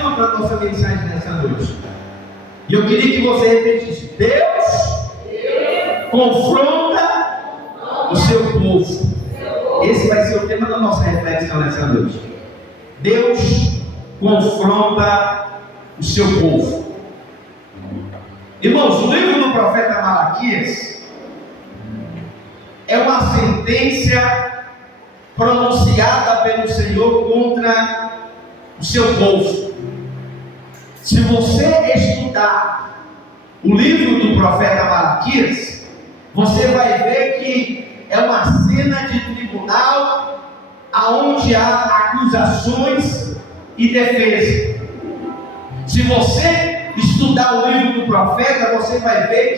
tema para a nossa mensagem nessa noite. E eu queria que você repetisse: Deus confronta o seu povo. Esse vai ser o tema da nossa reflexão nessa noite. Deus confronta o seu povo. Irmãos, o livro do profeta Malaquias é uma sentença pronunciada pelo Senhor contra o seu povo. Se você estudar o livro do profeta Malaquias, você vai ver que é uma cena de tribunal aonde há acusações e defesa. Se você estudar o livro do profeta, você vai ver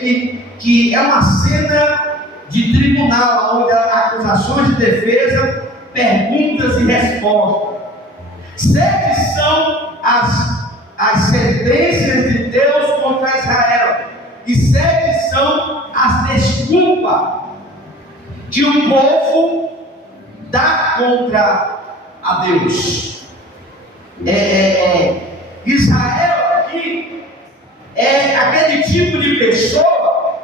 que é uma cena de tribunal onde há acusações e defesa, perguntas e respostas. 7 são as sentenças de Deus contra Israel, e 7 são as desculpas que o povo dá contra a Deus. Israel aqui é aquele tipo de pessoa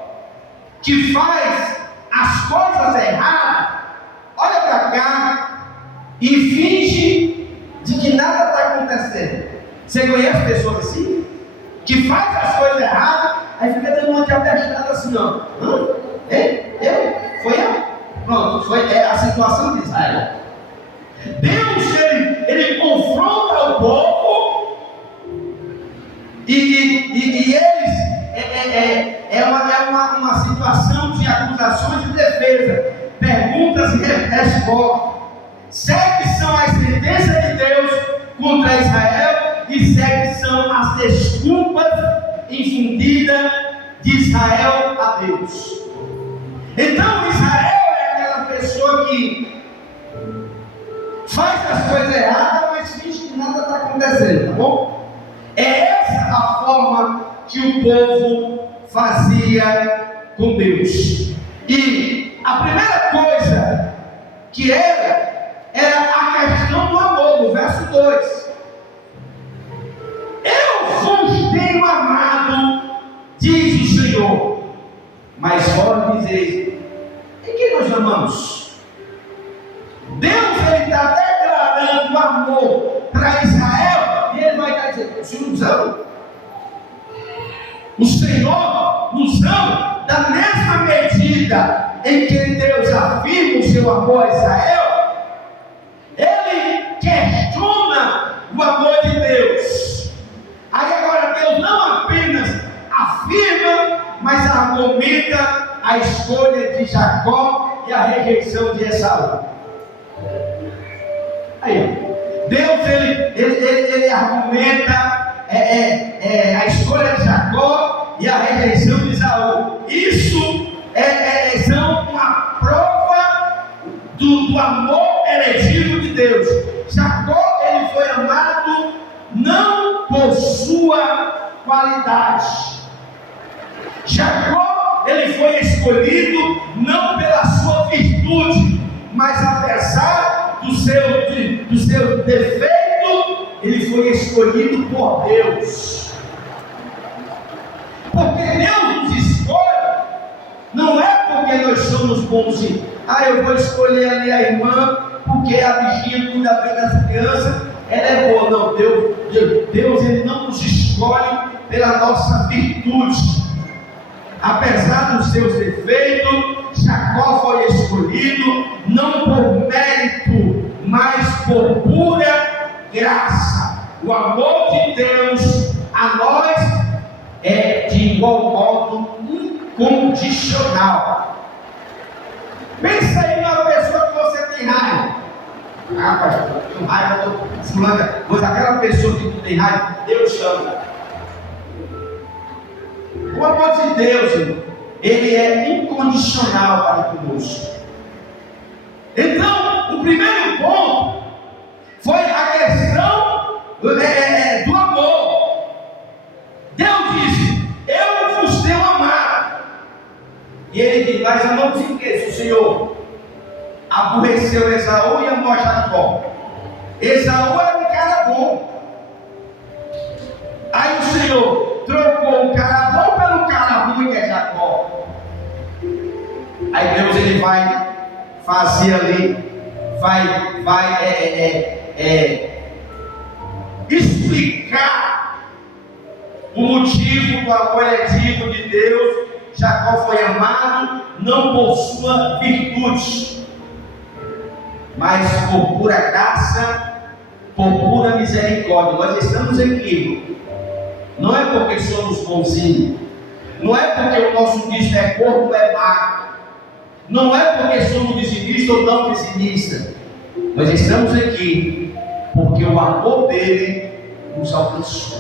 que faz as coisas erradas, olha para cá e finge de que nada está acontecendo. Você conhece pessoas assim? Que faz as coisas erradas, aí fica dando uma diabestada assim, ó. Foi eu? Pronto, foi a situação de Israel. Deus, ele confronta o povo e eles é uma situação de acusações e defesa, perguntas e respostas. 7 são as sentenças de Deus contra Israel e 7 são as desculpas infundidas de Israel a Deus. Então Israel é aquela pessoa que faz as coisas erradas, mas finge que nada está acontecendo, tá bom? É essa a forma que o povo fazia com Deus. E a primeira coisa que era a questão do amor, no verso 2. Eu vos tenho amado, diz o Senhor, mas vós dizeis: em que nós amamos? Deus, ele está declarando amor para Israel, e ele vai estar dizendo: o Senhor nos ama. O Senhor nos ama da mesma medida em que Deus afirma o seu amor a Israel. Ele questiona o amor de Deus. Aí agora Deus não apenas afirma, mas argumenta a escolha de Jacó e a rejeição de Esaú. Aí, Deus ele argumenta a escolha de Jacó e a rejeição de Esaú. Isso são uma prova do amor eletivo de Deus. Jacó, ele foi amado não por sua qualidade. Jacó, ele foi escolhido não pela sua virtude, mas apesar do seu defeito, ele foi escolhido por Deus. Porque Deus nos escolhe, não é porque nós somos bonzinhos. Eu vou escolher ali a irmã, porque a bichinha cuida bem das crianças, ela é boa. Não, Deus ele não nos escolhe pela nossa virtude. Apesar dos seus defeitos, Jacó foi escolhido não por mérito, mas por pura graça. O amor de Deus a nós é de igual modo incondicional. Pensa aí numa pessoa que você tem raiva. Pastor, eu tenho raiva, mas aquela pessoa que tu tem raiva, Deus chama. O amor de Deus, irmão, ele é incondicional para conosco. Então, o primeiro ponto foi a questão do amor. Deus disse: eu vos tenho amado. E ele diz: mas amamos em que? Se o Senhor aborreceu Esaú e amou a Jacó. Esaú era um cara bom. vai fazer ali, vai explicar o motivo para qual é digno de Deus. Jacó foi amado não por sua virtude, mas por pura graça, por pura misericórdia. Nós estamos aqui, não é porque somos bonzinhos, não é porque o nosso dízimo é gordo ou é magro, não é porque somos dizimistas ou não dizimistas. Nós estamos aqui porque o amor dele nos alcançou.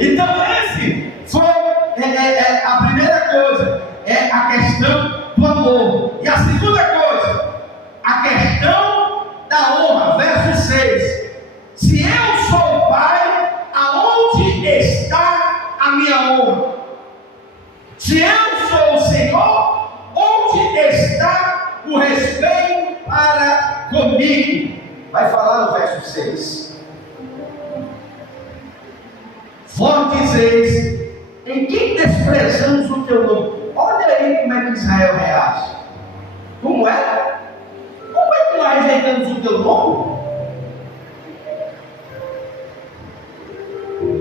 Então esse foi a primeira coisa, é a questão do amor. E a segunda coisa, a questão da honra. Verso 6: se eu sou o Pai, aonde está a minha honra? Se eu sou o Senhor, onde está o respeito para comigo? Vai falar no verso 6. Vós dizeis: em quem desprezamos o teu nome? Olha aí como é que Israel reage. Como é? Como é que nós rejeitamos o teu nome?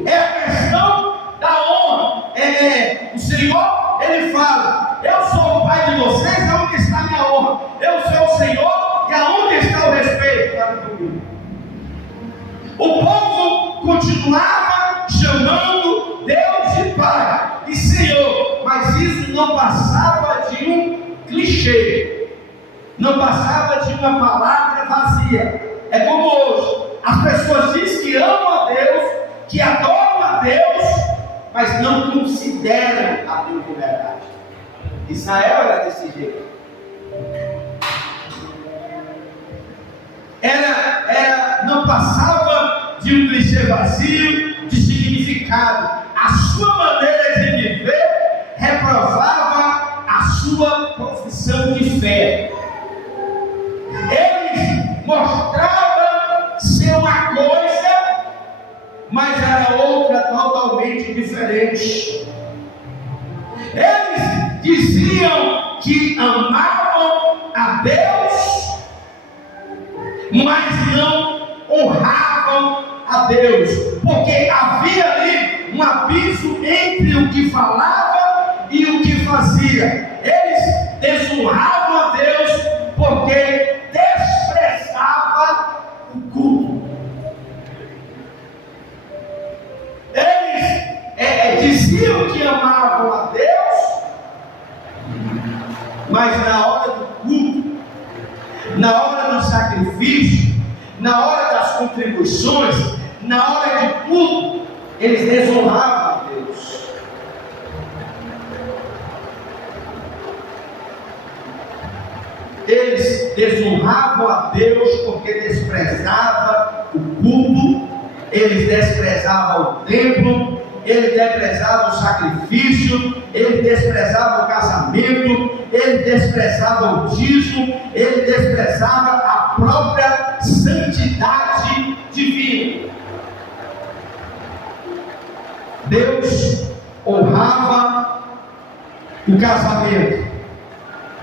É a questão da honra. O Senhor, ele fala: eu sou o Pai de vocês, aonde está a minha honra? Eu sou o Senhor, e aonde está o respeito para comigo? O povo continuava chamando Deus de Pai e Senhor, mas isso não passava de um clichê, não passava de uma palavra vazia. É como hoje, as pessoas dizem que amam a Deus, que adoram a Deus, mas não consideram a Deus de verdade. Israel era desse jeito. Não passava de um clichê vazio de significado. A sua maneira de viver reprovava a sua profissão de fé. Eles mostravam ser uma coisa, mas era outra totalmente diferente. Eles diziam que amavam a Deus, mas não honravam a Deus, porque havia ali um abismo entre o que falava e o que fazia. Eles desonravam a Deus porque desprezavam o culto. Eles diziam que amavam a Deus, mas na hora do culto, na hora do sacrifício, na hora das contribuições, na hora de tudo, eles desonravam a Deus. Eles desonravam a Deus porque desprezavam o culto, eles desprezavam o templo, eles desprezavam o sacrifício, eles desprezavam o casamento, eles desprezavam o dízimo, eles desprezavam a própria santidade divina. Deus honrava o casamento.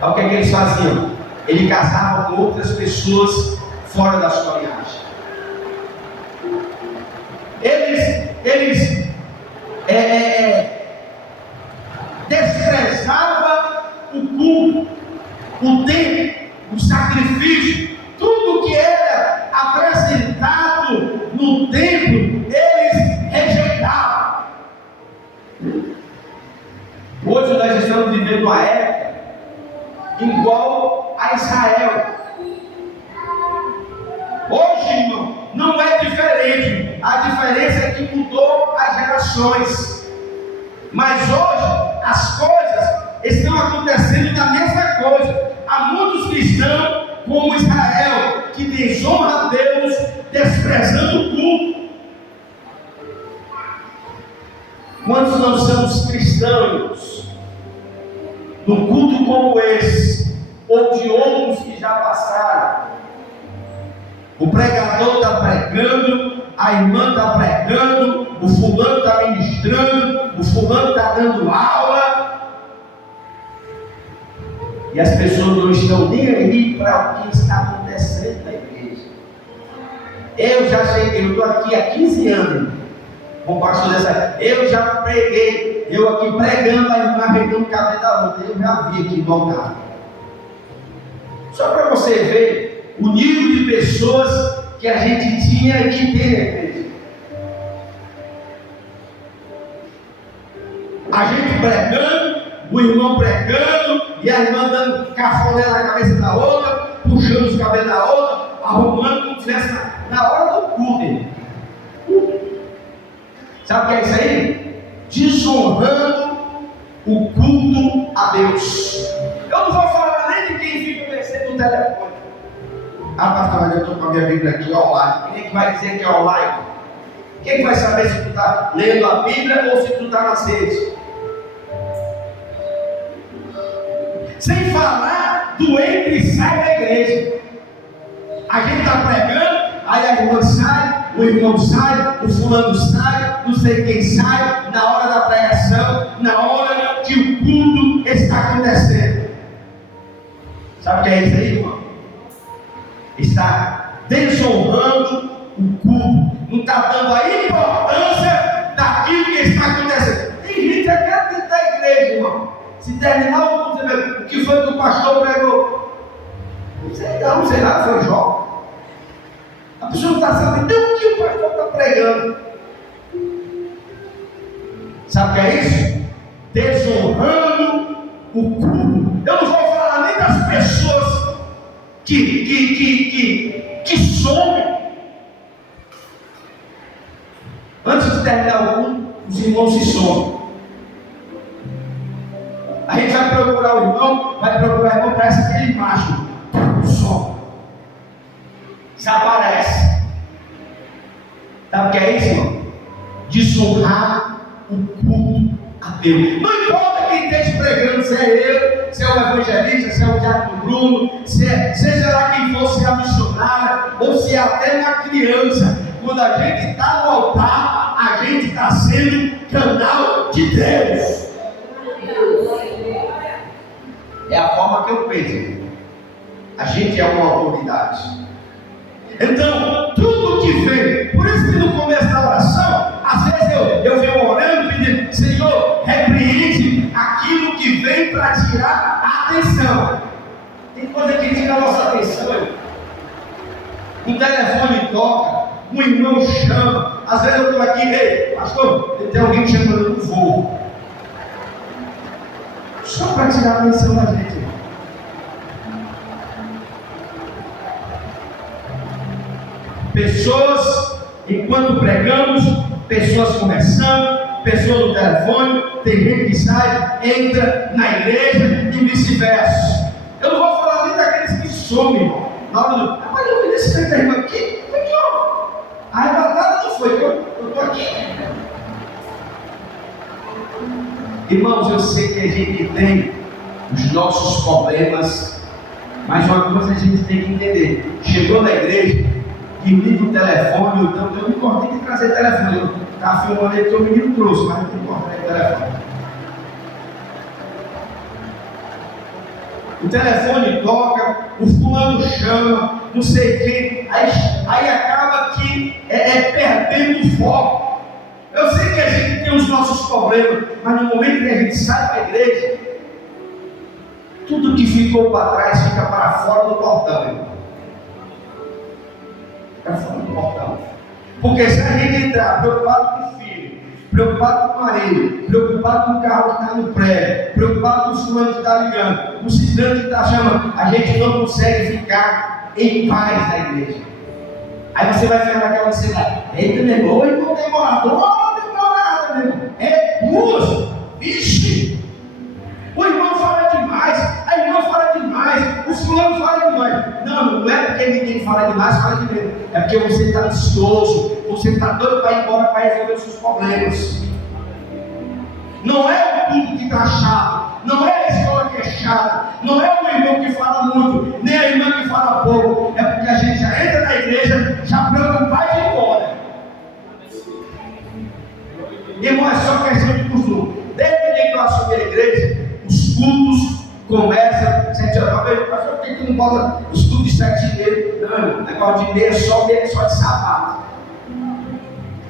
Olha o que eles faziam. Ele casava com outras pessoas fora da sua linhagem. Eles desprezavam o culto, o tempo, o sacrifício, tudo que era apresentado no templo, eles rejeitavam. Hoje nós estamos vivendo uma época igual a Israel. Hoje, irmão, não é diferente. A diferença é que mudou as gerações. Mas hoje as coisas estão acontecendo da mesma coisa. Há muitos cristãos como Israel que desonra a Deus, desprezando o culto. Quantos não somos cristãos num culto como esse, ou de outros que já passaram? O pregador está pregando, a irmã está pregando, o fulano está ministrando, o fulano está dando aula. E as pessoas não estão nem aí para o que está acontecendo na igreja. Eu já cheguei, eu estou aqui há 15 anos, com o pastor dessa. Eu já preguei, eu aqui pregando, a irmã arregando o cabelo da outra. Eu já vi aqui no altar. Só para você ver o nível de pessoas que a gente tinha e que tem na igreja. A gente pregando, o irmão pregando, e a irmã dando cafoné na cabeça da outra, puxando os cabelos da outra, arrumando como se estivesse na hora do culto. Sabe o que é isso aí? Desonrando o culto a Deus. Eu não vou falar nem de quem fica descendo no telefone. Ah, pastor, eu estou com a minha Bíblia aqui online. Quem é que vai dizer que é online? Quem é que vai saber se tu está lendo a Bíblia ou se tu está na sede? Sem falar do entra e sai da igreja. A gente está pregando, aí a irmã sai, o irmão sai, o fulano sai, não sei quem sai, na hora da pregação, na hora que o culto está acontecendo. Sabe o que é isso aí, irmão? Está desonrando o culto, não está dando a importância daquilo que está acontecendo. Tem gente até dentro da igreja, irmão. Se terminar o culto, o que foi que o pastor pregou? Não sei lá, foi Jó. A pessoa não está sabendo nem o que o pastor está pregando. Sabe o que é isso? Desonrando o culto. Eu não vou falar nem das pessoas que somem. Antes de terminar o culto, os irmãos se somem. A gente vai procurar o irmão, parece aquele macho, some, desaparece. Sabe o que é isso, irmão? Desonrar o culto a Deus. Não importa quem esteja pregando, se é eu, se é o evangelista, se é o diácono Bruno, seja lá quem for, se é a missionária, ou se é até uma criança. Quando a gente está no altar, a gente está sendo canal de Deus. É a forma que eu penso. A gente é uma autoridade. Então, tudo que vem, por isso que no começo da oração, às vezes eu venho orando pedindo, Senhor, repreende aquilo que vem para tirar a atenção. Tem coisa que tira a nossa atenção. Um telefone toca, um irmão chama, às vezes eu estou aqui, ei, pastor, tem alguém me chamando no voo. Só para tirar a atenção da gente. Pessoas, enquanto pregamos, pessoas conversando, pessoas no telefone, tem gente que sai, entra na igreja e vice-versa. Eu não vou falar nem daqueles que somem. Na hora do. Mas eu vi desse irmão aqui, foi que ó. A arrebatada não foi, eu estou aqui. Irmãos, eu sei que a gente tem os nossos problemas, mas uma coisa a gente tem que entender: chegou na igreja e liga o telefone, então eu não importei de trazer telefone, eu estava filmando ele que o menino trouxe, mas não importei o telefone. O telefone toca, o fulano chama, não sei quem, aí acaba que perdendo o foco. Eu sei que a gente tem os nossos problemas, mas no momento que a gente sai da igreja, tudo que ficou para trás fica para fora do portão, irmão. Fica fora do portão. Porque se a gente entrar preocupado com o filho, preocupado com o marido, preocupado com o carro que está no prédio, preocupado com o fulano que está ligando, com o cidadão que está chamando, a gente não consegue ficar em paz na igreja. Aí você vai ficar naquela ansiedade. Eita, meu irmão, ele não demora, meu irmão. É duas. Vixe! O irmão fala demais, a irmã fala demais, o fulano fala demais. Não é porque ninguém fala demais, fala de menos. É porque você está ansioso, você está doido para ir embora para resolver os seus problemas. Não é o culto que está chato, não é a escola que é chata, não é o irmão que fala muito, nem a irmã que fala pouco. É porque a gente já entra na igreja, já preocupado de ir embora. Irmão, é só questão de costume. Desde que eu assumi a igreja, os cultos começam às 7 que não bota os cultos de 7h30? Não, negócio de meia só de sábado.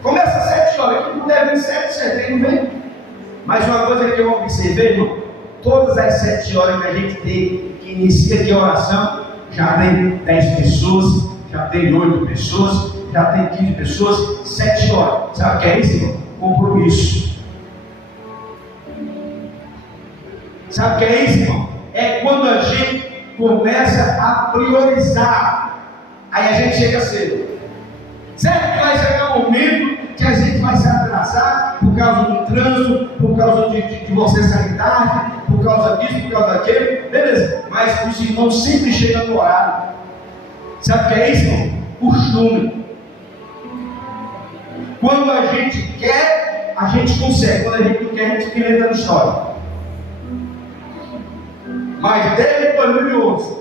Começa às 7 horas, aqui não deve vir 7, 7, não vem. Mas uma coisa que eu observei, irmão, todas as 7 horas que a gente tem, que inicia de oração, já tem 10 pessoas, já tem 8 pessoas, já tem 15 pessoas, 7 horas. Sabe o que é isso, irmão? Compromisso. Sabe o que é isso, irmão? É quando a gente começa a priorizar. Aí a gente chega cedo. Certo que vai chegar um momento que a gente vai se atrasar por causa do trânsito, por causa de você sanidade, por causa disso, por causa daquilo, beleza, mas os irmãos sempre chegam no horário. Sabe o que é isso, irmão? Costume. Quando a gente quer, a gente consegue. Quando a gente não quer, a gente fica inventando história. Mas desde 2011,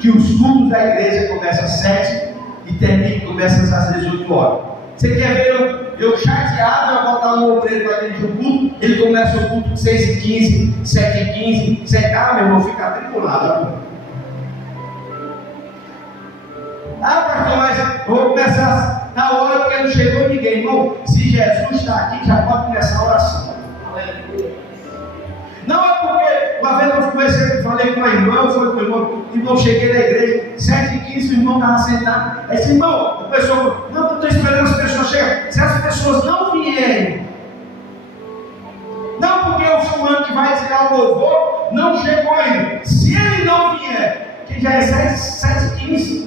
que os cultos da igreja começam às 7 e começa às 18 horas. Você quer ver eu chateado a botar um obreiro para dirigir o culto? Ele começa o culto de 6h15, 7h15, 7h, meu irmão, fica atribulado. Pastor, mas eu vou começar na hora porque não chegou ninguém. Irmão, se Jesus está aqui, já pode começar a oração. Não é porque uma vez eu falei com uma irmã, foi com o irmão, cheguei na igreja, 7h15, o irmão estava sentado. Aí disse, irmão, a pessoa, não, eu estou esperando as pessoas chegarem. Se as pessoas não vierem, não porque o fulano que vai tirar o louvor não chegou ainda. Se ele não vier, que já é 7h15.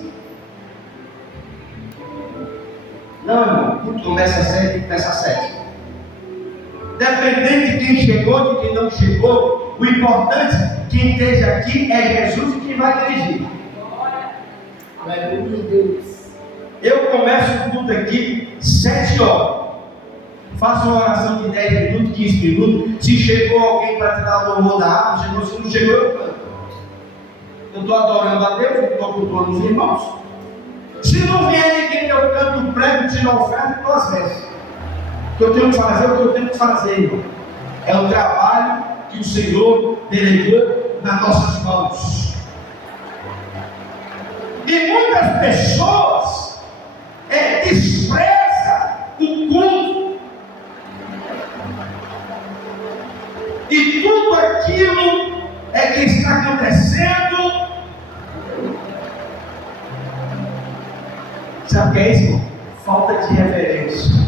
Não, irmão, tudo começa às 7 e começa às 7. Dependendo de quem chegou, de quem não chegou, o importante, quem esteja aqui é Jesus e quem vai dirigir. Eu começo o culto aqui 7 horas. Faço uma oração de 10 minutos, 15 minutos. Se chegou alguém para te dar o louvor da alma, se não chegou, eu canto. Eu estou adorando a Deus, eu estou cultuando os irmãos. Se não vier ninguém, eu canto, prego, tiro a oferta e dou as vezes. O que eu tenho que fazer é o que eu tenho que fazer, irmão. É o trabalho que o Senhor delegou nas nossas mãos. E muitas pessoas desprezam o culto e tudo aquilo que está acontecendo. Sabe o que é isso, irmão? Falta de reverência.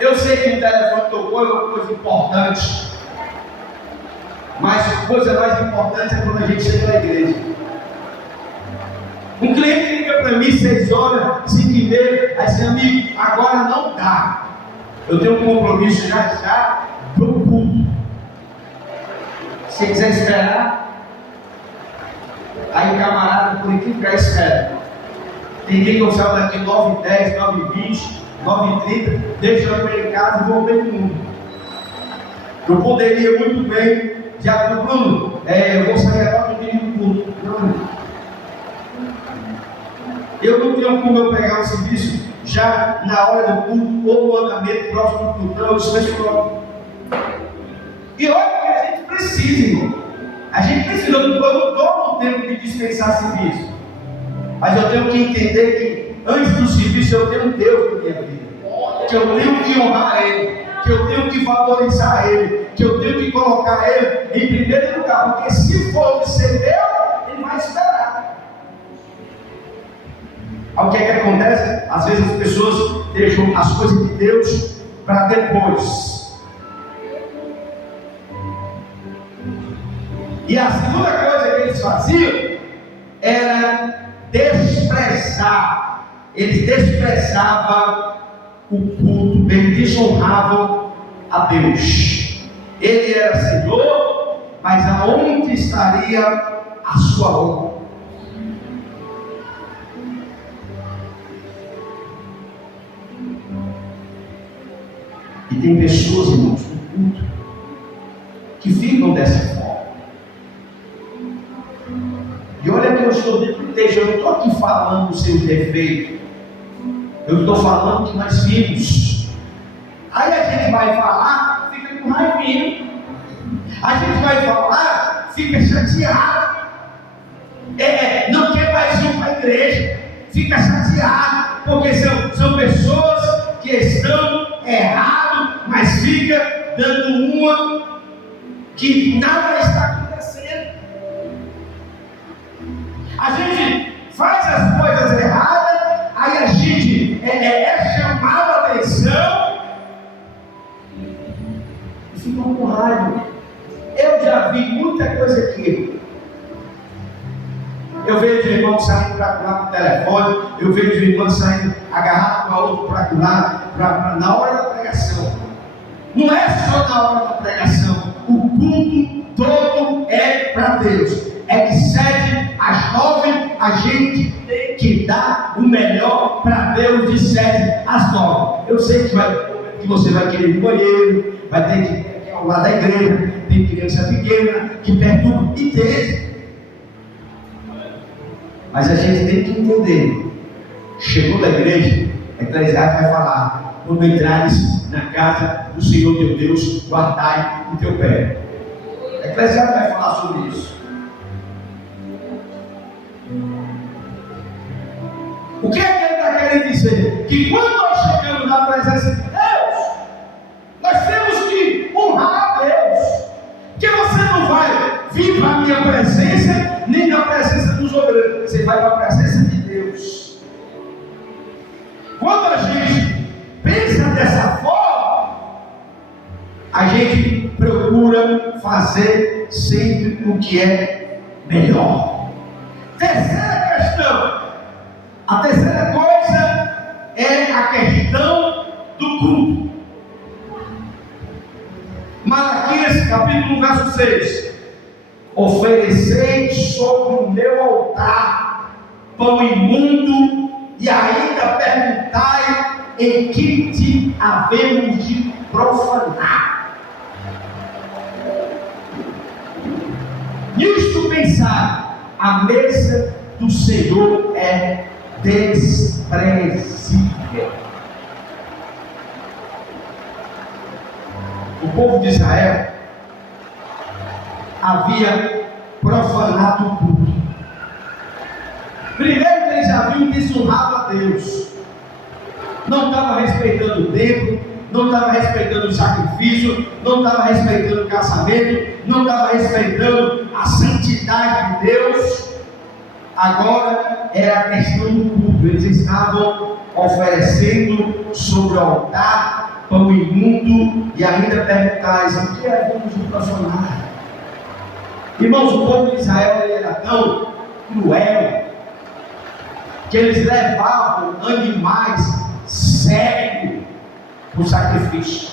Eu sei que o telefone tocou é uma coisa importante, mas a coisa mais importante é quando a gente chega na igreja. Um cliente liga para mim 6 horas, 5h30, aí diz, amigo, agora não dá. Eu tenho um compromisso já do culto. Se quiser esperar, aí o camarada, por aqui ficar espera. Tem dia que eu saio daqui 9h10, 9h20, 9h30, deixo eu em casa e voltei para o mundo. Eu poderia muito bem, já do Bruno, eu vou sair agora do meio do culto. Não. Eu não tenho como eu pegar um serviço já na hora do culto ou no andamento próximo do culto. Não, eu dispenso logo. E olha que a gente precisa, irmão. A gente precisa, eu não estou no tempo de dispensar serviço. Mas eu tenho que entender que antes do serviço eu tenho um Deus na minha vida. Que eu tenho que honrar Ele. Que eu tenho que valorizar Ele. Que eu tenho que colocar Ele em primeiro lugar. Porque se for obedecer Deus, Ele vai esperar. O que é que acontece? Às vezes as pessoas deixam as coisas de Deus para depois. E a segunda coisa que eles faziam era desprezar. Eles desprezavam o culto, eles desonravam a Deus. Ele era Senhor, mas aonde estaria a sua honra? E tem pessoas, irmãos, no culto que ficam dessa forma. E olha que eu estou dentro do texto, eu não estou aqui falando do seu defeito. Eu estou falando que nós vimos. Aí a gente vai falar, fica com raivinha. A gente vai falar, fica chateado. não quer mais ir para a igreja, fica chateado, porque são pessoas que estão errado, mas fica dando uma que nada está acontecendo. A gente faz as coisas erradas, aí a gente é chamado a atenção e fica com raiva. Eu já vi muita coisa aqui. Eu vejo irmão saindo para lá com o telefone, eu vejo irmão saindo agarrado com a outra para lá, na hora da pregação. Não é só na hora da pregação, o culto todo é para Deus. É de 7 às 9, a gente tem que dar o melhor para Deus de 7 às 9. Eu sei que você vai querer ir no banheiro, vai ter que ir ao lado da igreja, tem criança pequena que perturba e tem. Mas a gente tem que entender. Chegou da igreja, a Eclesiastes vai falar: quando entrares na casa do Senhor teu Deus, guardai o teu pé. A Eclesiastes vai falar sobre isso. O que é que ele está querendo dizer? Que quando nós chegamos na presença de Deus, nós temos que honrar a Deus. Porque você não vai vir para a minha presença, nem na presença dos obreiros. Você vai para a presença de Deus. Quando a gente pensa dessa forma, a gente procura fazer sempre o que é melhor. Terceira questão. A terceira coisa é a questão do culto. Malaquias capítulo 1, verso 6. Oferecei sobre o meu altar pão imundo e ainda perguntai em que te havemos de profanar. Nisto pensar, a mesa do Senhor é desprezível. O povo de Israel havia profanado o culto. Primeiro que eles haviam desonrado a Deus. Não estava respeitando o templo, não estava respeitando o sacrifício, não estava respeitando o casamento, não estava respeitando a santidade de Deus. Agora era a questão do culto. Eles estavam oferecendo sobre o altar pão imundo e ainda perguntais: o que havemos de profanar? Irmãos, o povo de Israel era tão cruel que eles levavam animais cegos para o sacrifício.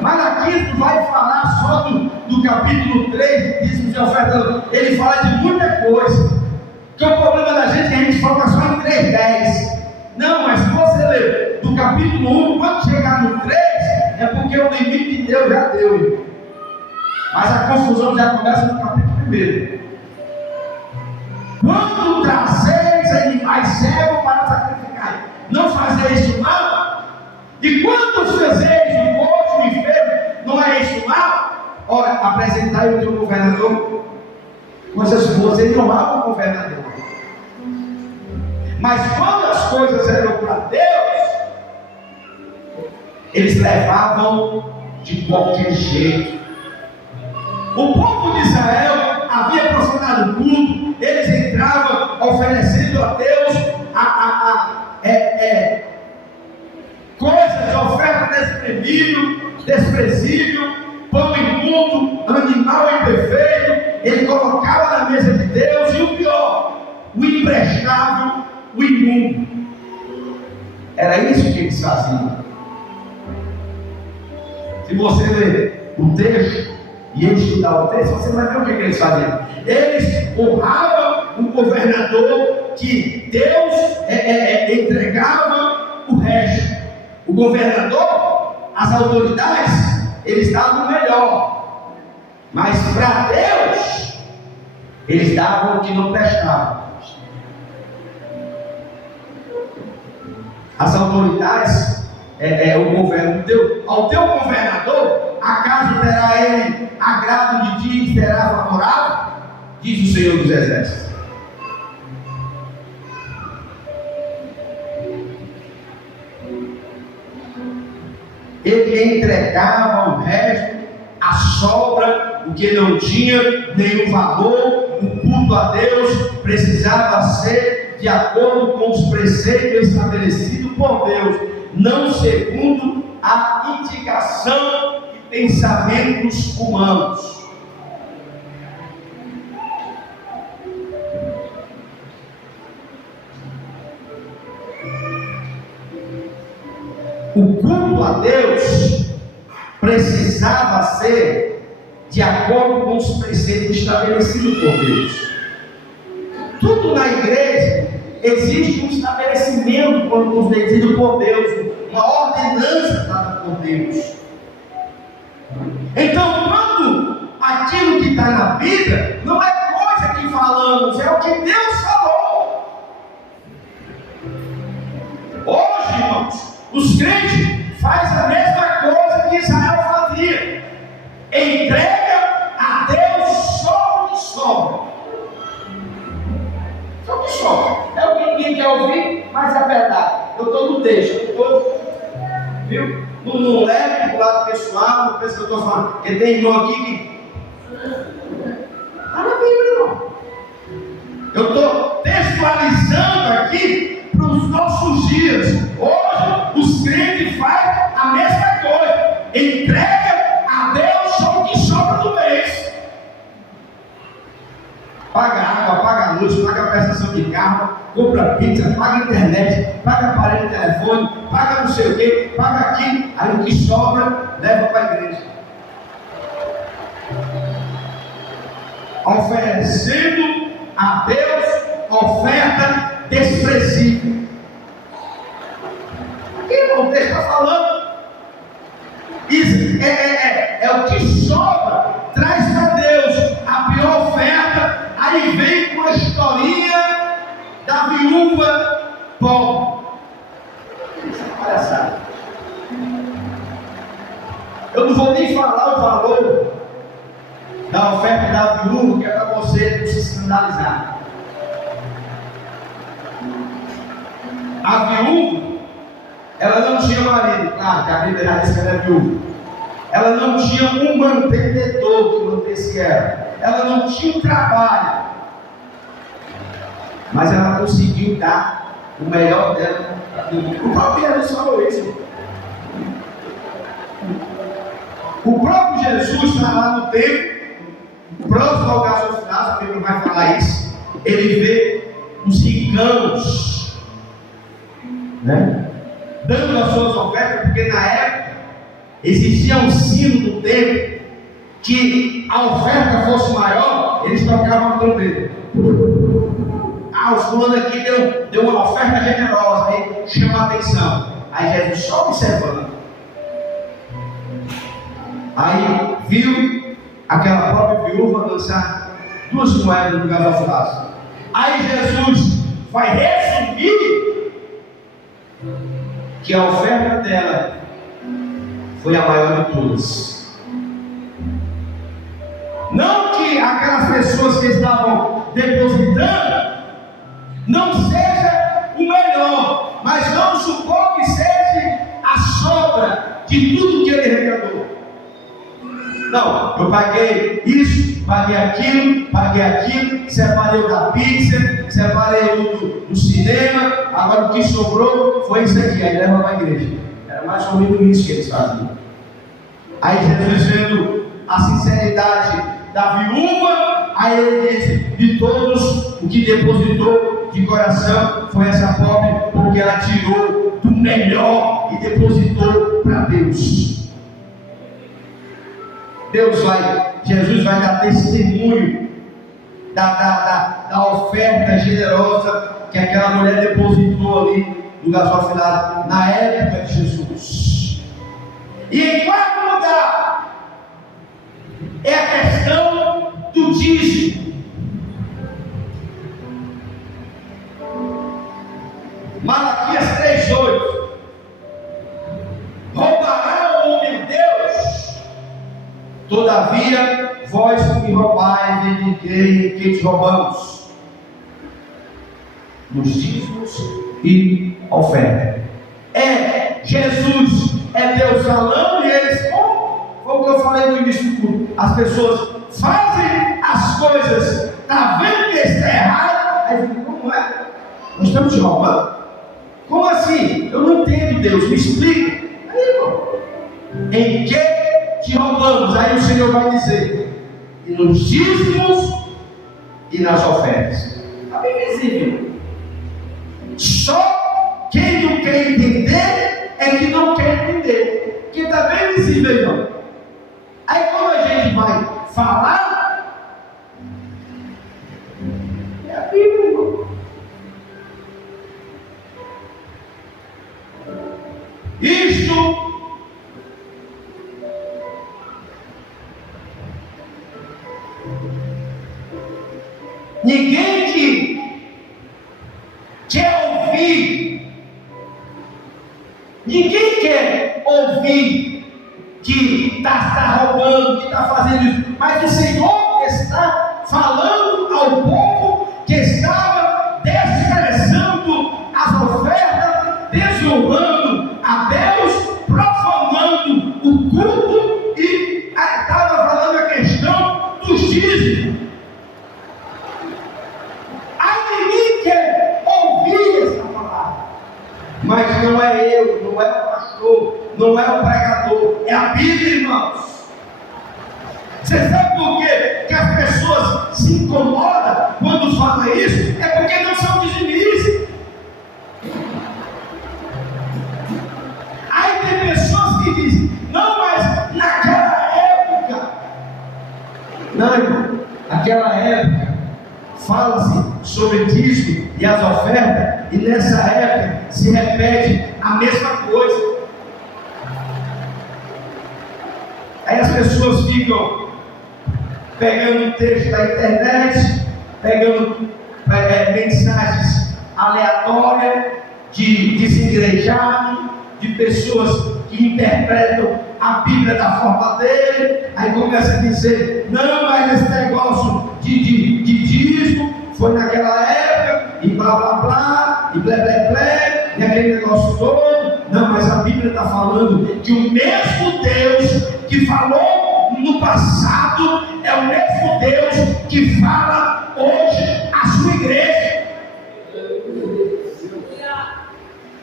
Malaquias vai falar só do capítulo 3, diz de oferta. Ele fala de muita coisa. Que o problema da gente é que a gente foca só em 3:10. Não, mas se você ler do capítulo 1, quando chegar no 3, é porque o limite de Deus já deu, irmão. Mas a confusão já começa no capítulo 1. Quando trazeis animais cegos para sacrificar, não fazeis isso mal? E quando fazeis o coxo e enfermo, não é isso mal? Ora, apresentai o teu governador. Coisas boas, ele honrava o governador. Mas quando as coisas eram para Deus, eles levavam de qualquer jeito. O povo de Israel havia profanado tudo. Eles entravam oferecendo a Deus coisas de oferta desprezível, pão imundo, animal imperfeito. Ele colocava na mesa de Deus, e o pior, o imprestável, o imundo. Era isso que eles faziam. Se você ler o texto e estudar o texto, você vai ver o que eles faziam. Eles honravam o governador, que Deus entregava o resto. O governador, as autoridades, eles davam o melhor. Mas para Deus, eles davam o que não prestava. As autoridades, o governo deu ao teu governador, acaso terá ele a agrado de ti e será favorável? Diz o Senhor dos Exércitos. Ele entregava o resto, a sobra, o que não tinha nenhum valor. O culto a Deus precisava ser de acordo com os preceitos estabelecidos por Deus, não segundo a indicação e pensamentos humanos. O culto a Deus precisava ser de acordo com os preceitos estabelecidos por Deus. Tudo na igreja existe um estabelecimento concedido por Deus, uma ordenança dada por Deus. Então, quando aquilo que está na Bíblia não é coisa que falamos, é o que Deus falou. Hoje, irmãos, os crentes fazem a mesma coisa que Israel fazia: entrega a Deus só o que sobra. Só o que sobra. É o que ninguém quer ouvir, mas é verdade. Eu estou no texto, viu? Não leve para o lado pessoal, não pensa que eu estou falando. Porque tem irmão aqui que está na Bíblia, irmão. Eu estou textualizando aqui para os nossos dias. Hoje, os crentes fazem a mesma coisa: entrega a Deus só o que sobra do mês. Paga água, paga luz, paga prestação de carro, compra pizza, paga internet, paga aparelho de telefone, paga não sei o que, paga aquilo. Aí o que sobra, leva para a igreja, oferecendo a Deus oferta desprezível. Aqui, irmão, o texto está falando. Isso é o que sobra, traz para Deus a pior oferta. Aí vem com a historinha da viúva pobre. Isso é palhaçada. Eu não vou nem falar o valor da oferta da viúva, que é para você não se escandalizar. A viúva, ela não tinha marido, claro que a Bíblia já diz que ela é viúva. Ela não tinha um mantenedor que mantesse ela. Ela não tinha um trabalho. Mas ela conseguiu dar o melhor dela para Deus. O próprio Jesus falou isso. O próprio Jesus está lá no templo, próximo ao gasofilácio, a Bíblia vai falar isso. Ele vê os ricãos, né, dando as suas ofertas, porque na época existia um sino do templo que a oferta fosse maior, eles tocavam a trombeta. Ah, os fulano aqui deu uma oferta generosa, aí chama a atenção. Aí Jesus só observando. Aí viu aquela própria viúva lançar 2 moedas no gasofilácio. Aí Jesus vai resumir que a oferta dela foi a maior de todas. Não que aquelas pessoas que estavam depositando não seja o melhor, mas vamos supor que seja a sobra de tudo que ele arrecadou. Não, eu paguei isso, paguei aquilo, separei o da pizza, separei o do cinema, agora o que sobrou foi isso aqui, aí leva para a igreja. Era mais ou menos isso que eles faziam. Aí Jesus, vendo a sinceridade da viúva, aí ele disse: de todos, o que depositou de coração foi essa pobre, porque ela tirou do melhor e depositou para Deus. Jesus vai dar testemunho da oferta generosa que aquela mulher depositou ali no gasofilácio na época de Jesus. E em quarto lugar, é a questão do dízimo. Malaquias 3:8. Roubará o homem Deus, todavia vós que me roubais, vendiguei que te roubamos? Nos dízimos e oferta. Jesus é Deus falando e eles, foi o que eu falei no início do culto. As pessoas fazem as coisas, está vendo que está errado, aí fica, como é? Nós estamos te roubando? Como assim? Eu não entendo, Deus, me explica. Aí, irmão, em que te roubamos? Aí o Senhor vai dizer, e nos dízimos e nas ofertas. Está bem visível. Só quem não quer entender é que não quer entender. Porque está bem visível, irmão. Aí quando a gente vai falar, é a Bíblia, irmão. Isto ninguém que quer ouvir, ninguém quer ouvir que está roubando, que está fazendo isso, mas o Senhor está falando ao povo que estava desprezando as ofertas, desonrando a Deus, profanando o culto e estava falando a questão dos dízimos. Aí ninguém quer ouvir essa palavra, mas não é eu, não é o pastor, não é o pregador, é a Bíblia, irmãos. Você sabe por quê que as pessoas se incomodam quando falam isso? É porque não são dizimistas. Aí tem pessoas que dizem, não, mas naquela época. Não, irmão, naquela época fala-se sobre dízimo e as ofertas, e nessa época se repete a mesma coisa. Aí as pessoas ficam pegando um texto da internet, pegando mensagens aleatórias de desigrejados, de pessoas que interpretam a Bíblia da forma dele, aí começa a dizer, não, mas esse negócio de dízimo foi naquela época, e blá blá blá, e blé blé blé, e aquele negócio todo. Não, mas a Bíblia está falando que o mesmo Deus que falou no passado é o mesmo Deus que fala hoje à sua igreja.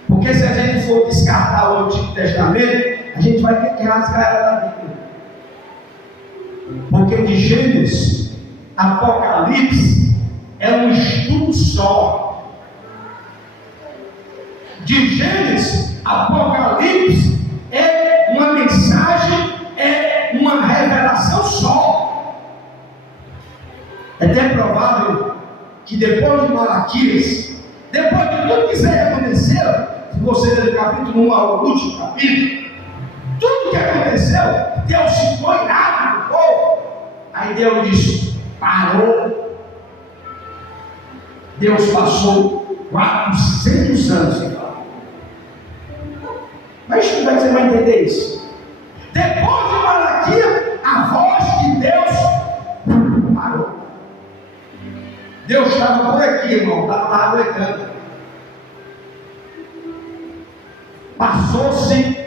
Porque se a gente for descartar o Antigo Testamento, a gente vai ter que rasgar ela da Bíblia. Porque de Gênesis, Apocalipse é um estudo só. De Gênesis, Apocalipse é uma mensagem, é uma revelação só. É até provável que depois de Malaquias, depois de tudo que isso aí aconteceu, se você ler do capítulo 1 ao último capítulo, tudo que aconteceu, Deus ficou irado no povo. Aí Deus disse, parou. Deus passou 400 anos sem falar. Mas como é que você vai entender isso? Depois de Malaquias, a voz de Deus parou. Deus estava por aqui, irmão, estava lá aguentando. Passou-se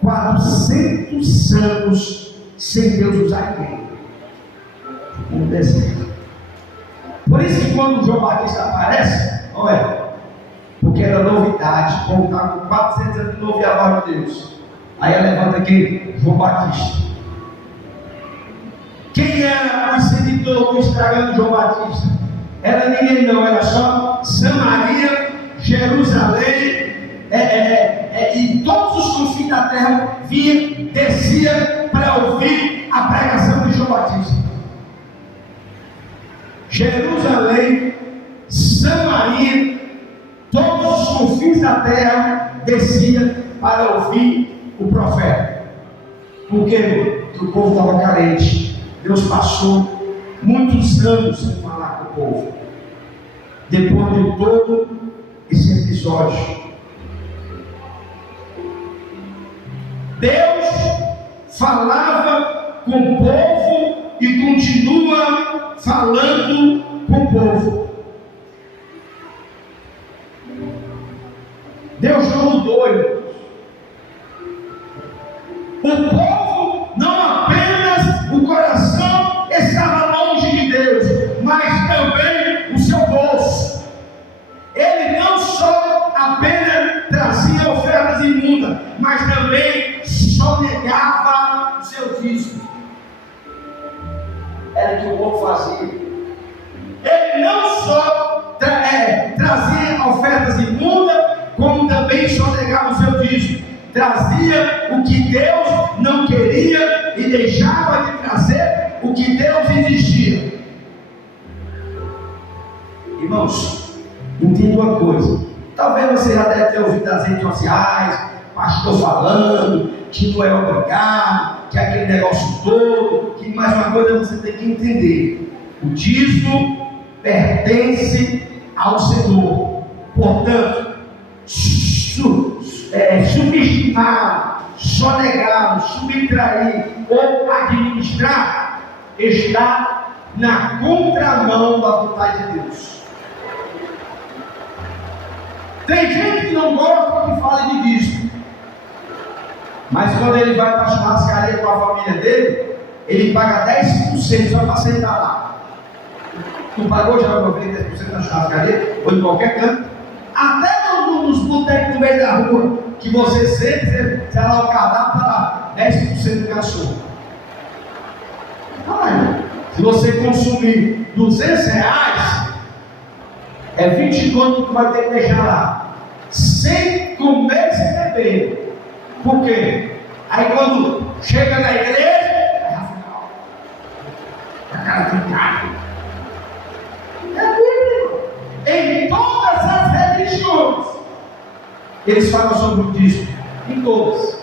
400 anos sem Deus usar ninguém. Um deserto. Por isso que quando o João Batista aparece, olha, porque era novidade, o povo estava com 400 anos de não ouvir a voz de Deus. Aí levanta aqui, João Batista. Quem era o seguidor do estragando João Batista? Era ninguém não, era só Samaria, Jerusalém, e todos os confins da terra vinham, descia para ouvir a pregação de João Batista. Jerusalém, Samaria, todos os confins da terra descia para ouvir o profeta. Porque o povo estava carente. Deus passou muitos anos sem falar com o povo. Depois de todo esse episódio, Deus falava com o povo e continua falando com o povo. Deus não mudou, irmãos. O povo, não apenas o coração estava longe de Deus, mas também o seu bolso. Ele não só apenas trazia ofertas imundas, mas também sonegava o seu dízimo. Era o que o povo fazia. Ele não só trazia ofertas imundas, como também sonegava o seu dízimo. Trazia o que Deus não queria e deixava de trazer o que Deus exigia. Irmãos, entenda uma coisa. Talvez você já deve ter ouvido nas redes sociais, pastor falando que não é obrigado, que é aquele negócio todo, que mais uma coisa você tem que entender. O dízimo pertence ao Senhor. Portanto, subestimar, sonegar, subtrair ou administrar está na contramão da vontade de Deus. Tem gente que não gosta que fale de dízimo, mas quando ele vai para a churrascaria com a família dele, ele paga 10% só para sentar lá. Tu pagou já uma vez 10% na churrascaria ou em qualquer canto? Até nos botecos no meio da rua, que você sempre, sei lá, o cardápio está lá, 10% do garçom. Se você consumir R$200, é 20 conto que vai ter que deixar lá, sem comer e sem beber. Por quê? Aí quando chega na igreja, a cara fincada. É bíblico. Em todas as religiões, eles falam sobre o dízimo. Em todas.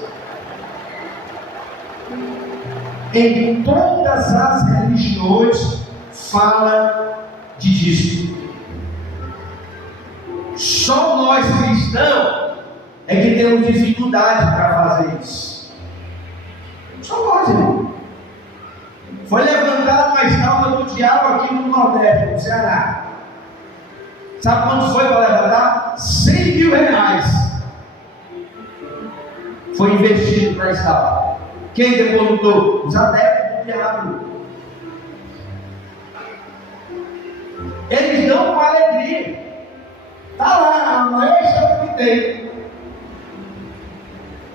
Em todas as religiões, fala de dízimo. Só nós cristãos é que temos dificuldade para fazer isso. Só nós, irmão. Foi levantada uma estátua do diabo aqui no Nordeste, no Ceará. Sabe quanto foi para levantar? R$100 mil. Foi investido para a estátua. Quem depositou? Os adeptos do diabo. Eles dão com alegria. Está lá, a maior estátua que tem.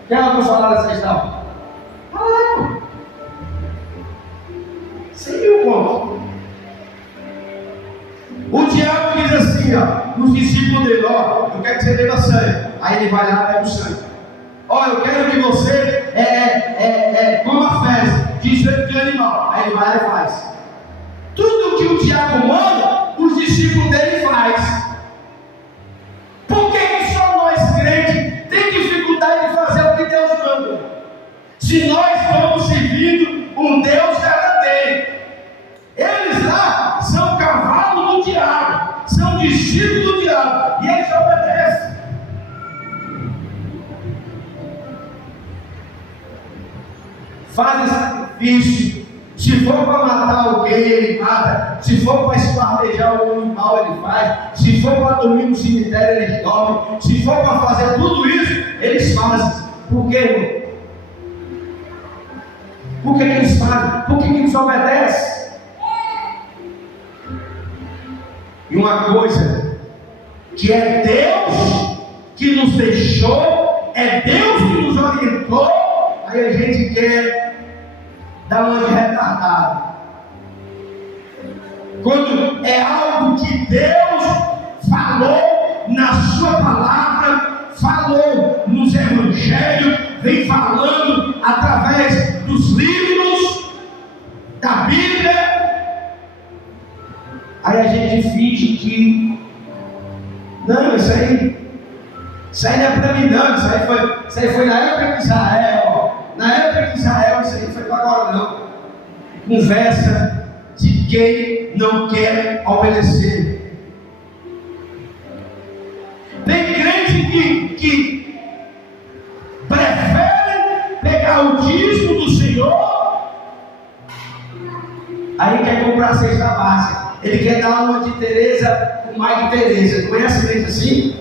Quem ela vai falar dessa estátua? Está lá. 100 mil pontos. O diabo diz assim, ó, os discípulos dele, ó, eu quero que você beba sangue. Aí ele vai lá e bebe o sangue. Ó, eu quero que você coma fezes, diz de animal. Aí ele vai lá e faz. Tudo que o diabo manda, os discípulos dele faz. Por que só nós crentes tem dificuldade de fazer o que Deus manda? Se nós estamos servindo um Deus verdadeiro. Eles lá são cavalo do diabo, são discípulos do diabo, e eles obedecem. Fazem sacrifício. Se for para matar alguém, ele mata. Se for para esquartejar o animal, ele faz. Se for para dormir no cemitério, eles dormem. Se for para fazer tudo isso, eles fazem. Por quê, irmão? Por que eles fazem? Por que eles obedecem? E uma coisa que é Deus que nos deixou, é Deus que nos orientou, aí a gente quer dar uma de retardado. Quando é algo que Deus falou na sua palavra, falou nos evangelhos, vem falando através dos livros da Bíblia, aí a gente finge que não, isso aí não é para mim não, isso aí foi na época de Israel. Na época de Israel, isso aí não foi para agora não. Conversa de quem não quer obedecer. Tem crente que prefere pegar o dízimo do Senhor Aí quer comprar a cesta básica. Ele quer dar uma de Teresa com mais de Teresa. Conhece gente assim?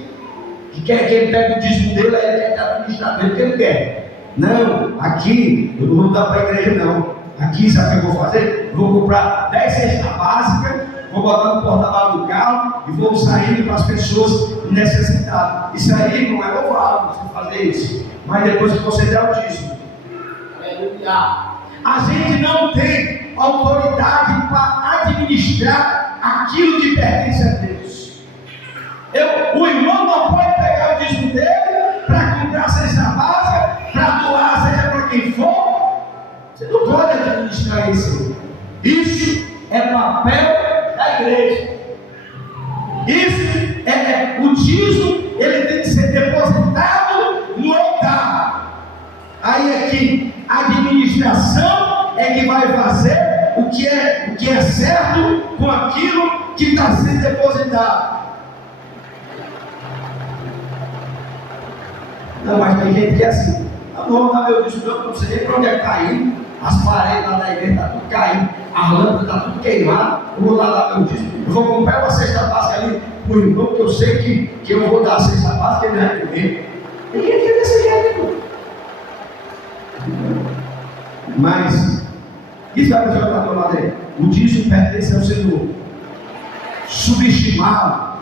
Que quer que ele pegue o dízimo dele, aí ele quer administrar dele, que ele quer. Não, aqui eu não vou dar para a igreja não. Aqui sabe o que eu vou fazer? Eu vou comprar 10 cestas básicas, vou botar no porta-malas do carro e vou sair para as pessoas necessitadas. Isso aí não é louvável você fazer isso. Mas depois que você der o dízimo. A gente não tem autoridade para administrar aquilo que pertence a Deus. O irmão não pode pegar o dízimo dele para comprar a cesta básica, para doar, seja para quem for. Você não pode administrar isso. Isso é papel da igreja. Isso o dízimo, ele tem que ser depositado no altar. Aí aqui, a administração é que vai fazer o que é certo com aquilo que está sendo depositado. Não, mas tem gente que é assim. Não vou dar meu dízimo, eu não sei nem para onde é que está indo. As paredes lá da igreja estão tudo caindo, a lâmpada está tudo queimada. Eu vou lá dar meu dízimo. Eu vou comprar uma cesta básica ali para o irmão, porque eu sei que eu vou dar a cesta básica e ele vai comer. Ninguém quer desse jeito. Mas, isso vai para o teu lado aí. O dízimo pertence ao Senhor. Subestimá-lo,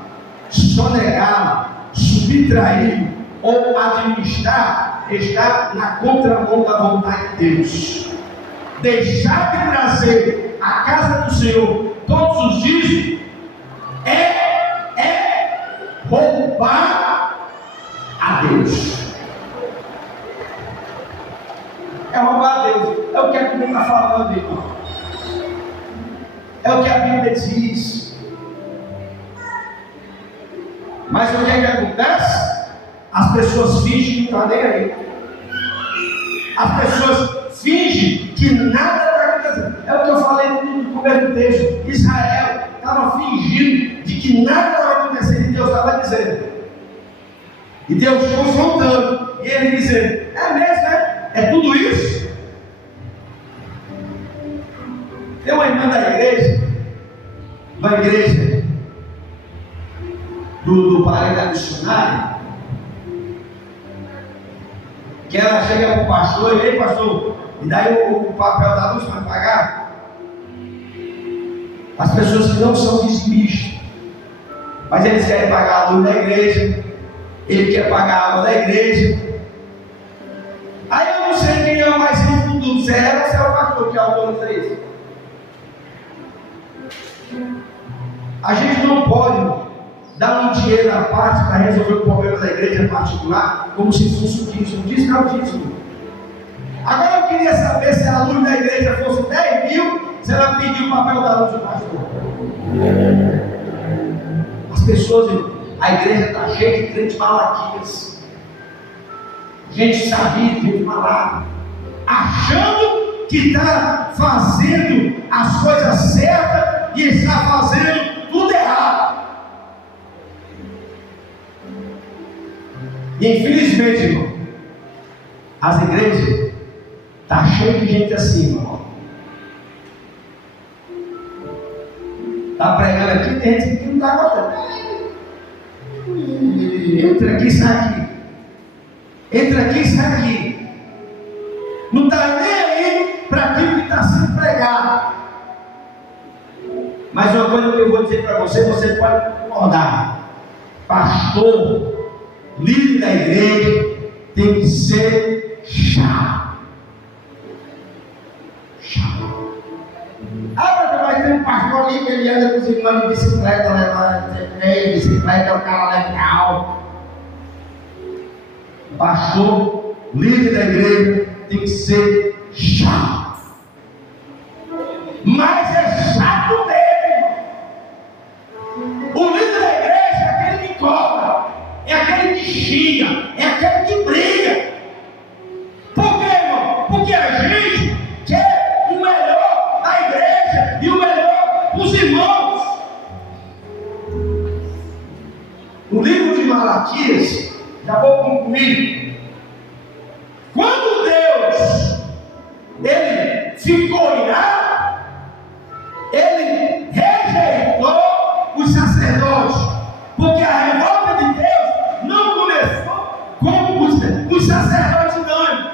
sonegá-lo, subtraí-lo ou administrar está na contramão da vontade de Deus. Deixar de trazer à casa do Senhor todos os dízimos é roubar a Deus. É roubar a Deus. É o que a Bíblia está falando, irmão. É o que a Bíblia diz. Mas o que é que acontece? As pessoas fingem que não está nem aí. As pessoas fingem que nada está acontecendo. É o que eu falei no começo do texto. Israel estava fingindo de que nada estava acontecendo e Deus estava dizendo. E Deus confrontando. E ele dizendo: é mesmo, né? É tudo isso? Tem uma irmã da igreja, do parente da missionária, que ela chega para o pastor e: ei, pastor, me dá aí o papel da luz para pagar. As pessoas que não são dizimistas, mas eles querem pagar a luz da igreja, ele quer pagar a água da igreja. Aí eu não sei quem é o mais rico do mundo, se é ela ou se é o pastor que é o dono disso. A gente não pode dar um dinheiro à parte para resolver o problema da igreja particular, como se fosse o dízimo. O dízimo é o dízimo. Agora eu queria saber se a luz da igreja fosse 10 mil, se ela pediu o papel da luz do pastor. As pessoas, a igreja está cheia de crentes malaquias, gente sabida, gente malada, achando que está fazendo as coisas certas e está fazendo tudo errado. E infelizmente, irmão, as igrejas estão cheias de gente assim, irmão. Está pregando aqui, tem gente que não está gostando. Entra aqui, sai aqui. Entra aqui, sai aqui. Não está nem aí para aquilo que está sendo pregado. Mas uma coisa que eu vou dizer para você, você pode concordar. Pastor, líder da igreja, tem que ser chato. Chato. Mas tem um pastor ali que ele anda com os irmãos de bicicleta, bicicleta é um cara legal. Pastor, líder da igreja, tem que ser chato. Mas é chato mesmo. O líder da igreja é aquele que cobra, é aquele que xinga, é aquele que briga. Por quê, irmão? Porque a gente quer o melhor da igreja e o melhor dos irmãos. No livro de Malaquias, já vou concluir. Quando Deus ele ficou irado, sacerdotes ganham.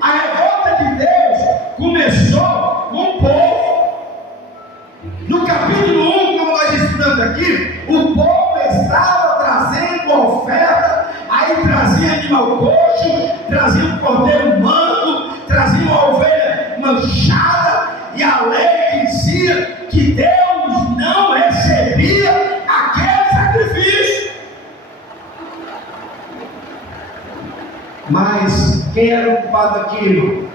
A revolta de Deus começou com o povo. No capítulo 1, como nós estudamos aqui, o povo estava trazendo a oferta, aí trazia animal coxo, trazia um cordeiro manco, trazia uma ovelha manchada, e a lei dizia que Deus não recebia aquele sacrifício. Mas quem era o culpado aqui, irmão?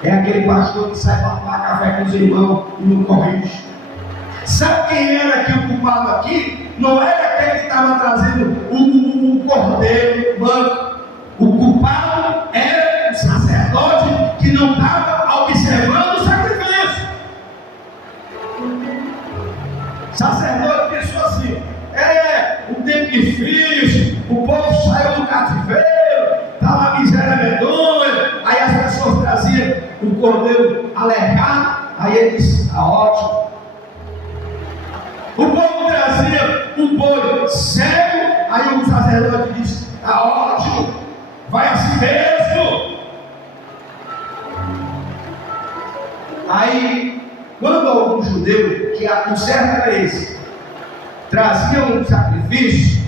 É aquele pastor que sai para tomar café com os irmãos e não corrige. Sabe quem era aqui o culpado aqui? Não era aquele que estava trazendo o cordeiro manco. O culpado era o sacerdote que não estava observando o sacrifício. O sacerdote pensou assim: o tempo difícil, o povo saiu do cativeiro, está uma miséria medonha. Aí as pessoas traziam o cordeiro aleijado, aí ele disse: está ótimo. O povo trazia o boi cego, aí o sacerdote disse: está ótimo, vai assim mesmo. Aí, quando algum judeu, que o certo era esse, trazia um sacrifício,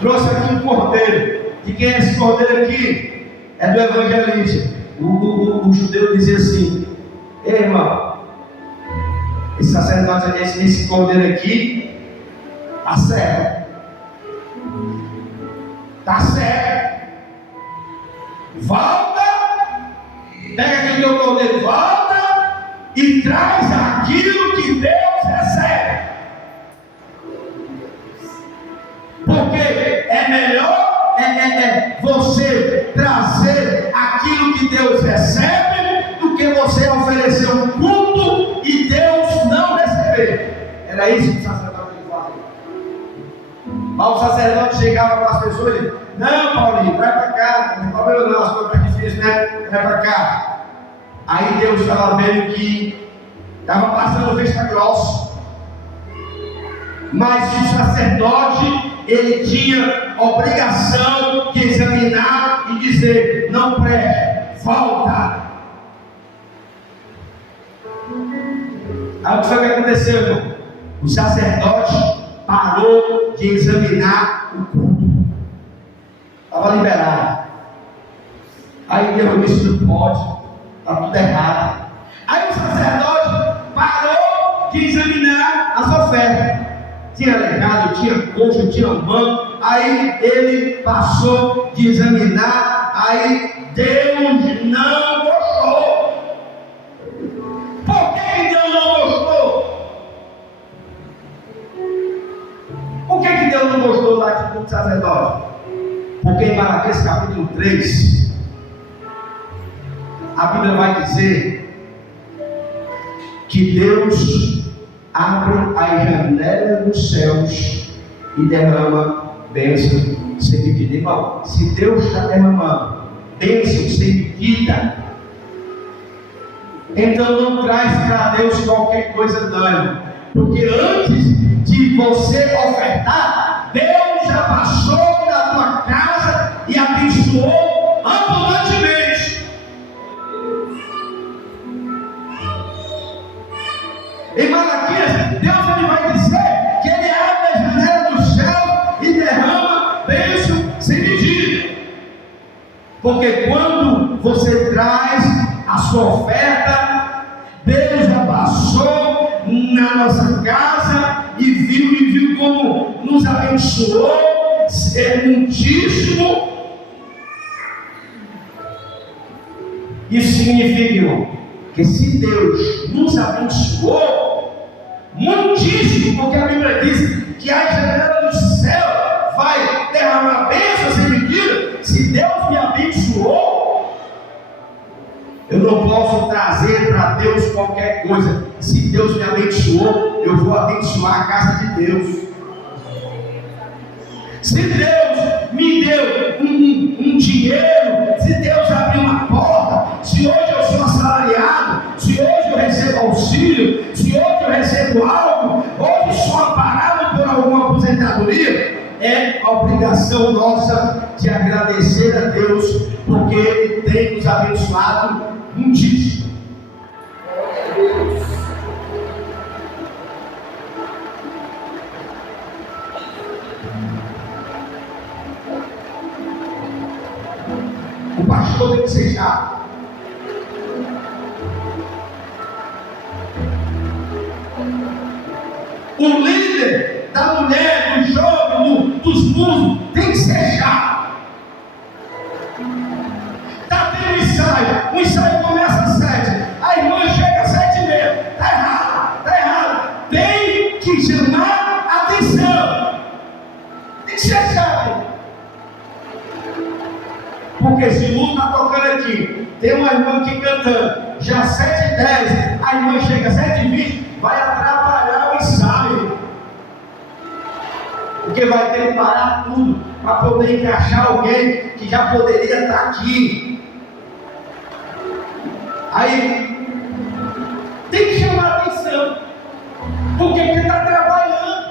trouxe aqui um cordeiro. De quem é esse cordeiro aqui? É do evangelista. O judeu dizia assim: ei, irmão, esse sacerdote, esse cordeiro aqui, está certo. Está certo. Volta, pega aquele teu cordeiro, volta e traz aquilo que Deus recebe. Porque é melhor você trazer aquilo que Deus recebe do que você oferecer um culto e Deus não receber. Era isso que o sacerdote falava. Mas o sacerdote chegava para as pessoas e dizia: não, Paulinho, vai para cá, não tem problema não, as coisas estão difíceis, né? Vai para cá. Aí Deus estava vendo que estava passando vista grossa. Mas o sacerdote, ele tinha obrigação de examinar e dizer: não preste, volta. Aí o que foi que aconteceu, irmão? O sacerdote parou de examinar o culto. Estava liberado. Aí Deus disse: não pode, está tudo errado. Aí o sacerdote parou de examinar as ofertas. Tinha aleijado, tinha coxo, tinha manco. Aí ele passou de examinar. Aí Deus não gostou. Por que Deus não gostou? Por que Deus não gostou da atitude do sacerdote? Porque em Malaquias capítulo 3, a Bíblia vai dizer que Deus abre as janelas dos céus e derrama bênção sem medida. Irmão, se Deus está derramando bênção sem medida, então não traz para Deus qualquer coisa dano. Porque antes de você ofertar, Deus já passou na tua casa e abençoou abundantemente. Em Malaquias, Deus ele vai dizer que ele abre a janela do céu e derrama bênção sem medida. Porque quando você traz a sua oferta, Deus já passou na nossa casa e viu como nos abençoou, é muitíssimo. Isso significa, irmão, que se Deus nos abençoou muitíssimo, porque a Bíblia diz que a janela do céu vai derramar bênçãos sem medida. Se Deus me abençoou, eu não posso trazer para Deus qualquer coisa. Se Deus me abençoou, eu vou abençoar a casa de Deus. Se Deus me deu um dinheiro, se Deus abriu uma porta, se hoje eu sou assalariado, se hoje eu recebo auxílio, se hoje eu recebo algo, hoje sou amparado por alguma aposentadoria, é a obrigação nossa de agradecer a Deus, porque Ele tem nos abençoado muitíssimo. O pastor tem que ser chato. O líder da mulher, do jovem, dos músicos, tem que ser chato. Está tendo ensaio. O ensaio começa às 7. A irmã chega às 7h30. Está errado, está errado. Tem que chamar a atenção. Tem que ser chato. Porque se o está tocando aqui, tem uma irmã aqui cantando, já 7h10, a irmã chega às 7h20, vai atrapalhar o ensaio. Porque vai ter que parar tudo para poder encaixar alguém que já poderia estar aqui. Aí tem que chamar a atenção, porque ele está trabalhando.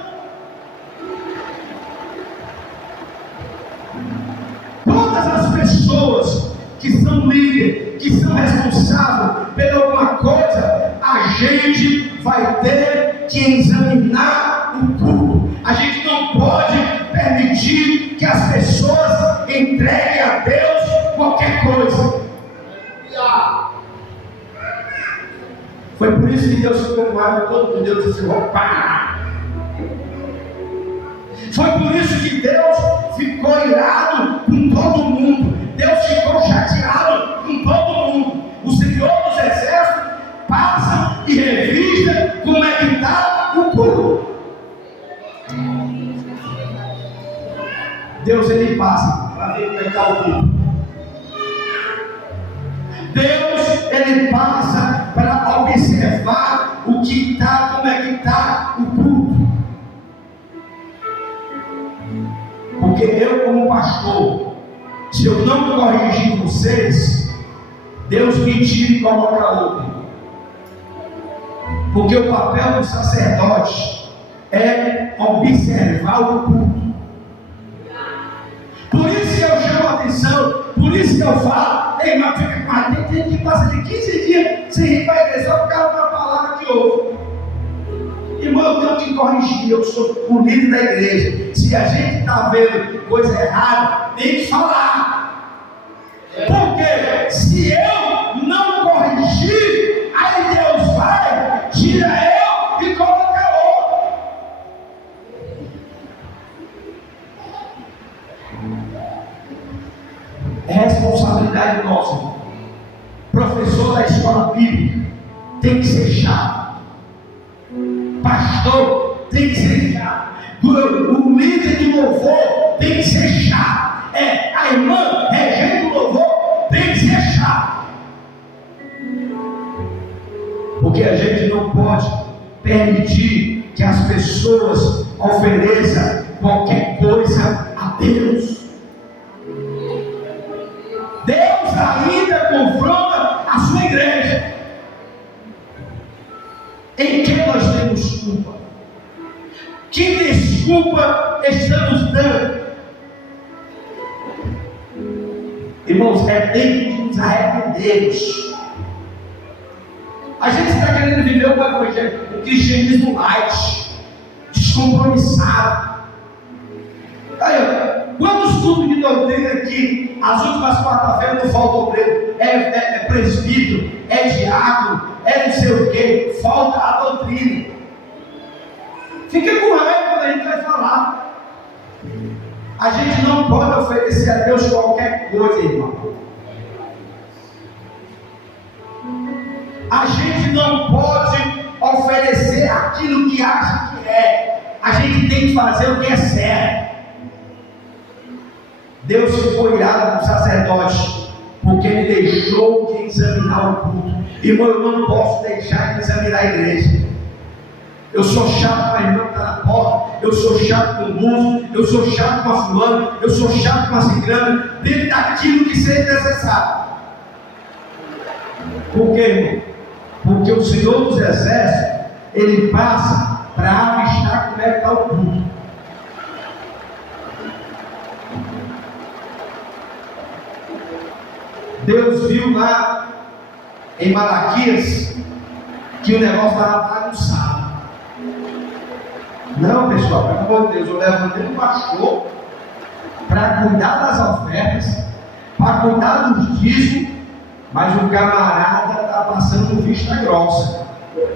Todas as pessoas que são líderes, que são responsáveis por alguma coisa, a gente vai ter que examinar o culto. A gente não pode permitir que as pessoas entreguem a Deus qualquer coisa. Foi por isso que Deus ficou com raiva de todo mundo. Deus disse: vou parar. Foi por isso que Deus ficou irado com todo mundo. Deus ficou chateado com todo mundo. O Senhor dos Exércitos passa e revista como é que está o culto. Deus, ele passa para ver como é que está o culto. Deus, ele passa para observar o que está, como é que está o culto. Porque eu, como pastor, se eu não corrigir vocês, Deus me tira e coloca outro. Porque o papel do sacerdote é observar o culto. Por isso que eu chamo a atenção, por isso que eu falo: ei, mas fica com a gente que passa de 15 dias sem ir para a igreja só por causa da palavra que ouve. Irmão, eu tenho que corrigir, eu sou o líder da igreja. Se a gente está vendo coisa errada, tem que falar. Porque se eu não corrigir, aí Deus vai, tira eu e coloca outro. É responsabilidade nossa. Professor da escola bíblica tem que ser chato. Pastor tem que ser chato. O líder de louvor tem que ser chato. A irmã regente do louvor tem que ser chato. Porque a gente não pode permitir que as pessoas ofereçam qualquer coisa a Deus. Deus ainda confronta a sua igreja. Em que nós temos culpa? Que desculpa estamos dando? Irmãos, é tempo de nos arrependermos. A gente está querendo viver o evangelho, o cristianismo light, descompromissado. Aí, quantos cultos de doutrina aqui, as últimas quarta-feiras não falta obreiro, é presbítero, é diácono, é não sei o que, falta a doutrina. Fica com raiva quando a gente vai falar. A gente não pode oferecer a Deus qualquer coisa, irmão. A gente não pode oferecer aquilo que acha que é. A gente tem que fazer o que é certo. Deus ficou irado com o sacerdote, porque ele deixou de examinar o culto. Irmão, eu não posso deixar de examinar a igreja. Eu sou chato com a irmã que está na porta, eu sou chato com o músico, eu sou chato com a fulana, eu sou chato com a cigana, dentro daquilo que seja necessário. Por quê, irmão? Porque o Senhor dos Exércitos, ele passa para avistar como é que está o culto. Deus viu lá em Malaquias que o negócio estava bagunçado. Não, pessoal, pelo amor de Deus, eu levantei um pastor para cuidar das ofertas, para cuidar dos dízimos, mas o camarada está passando vista grossa.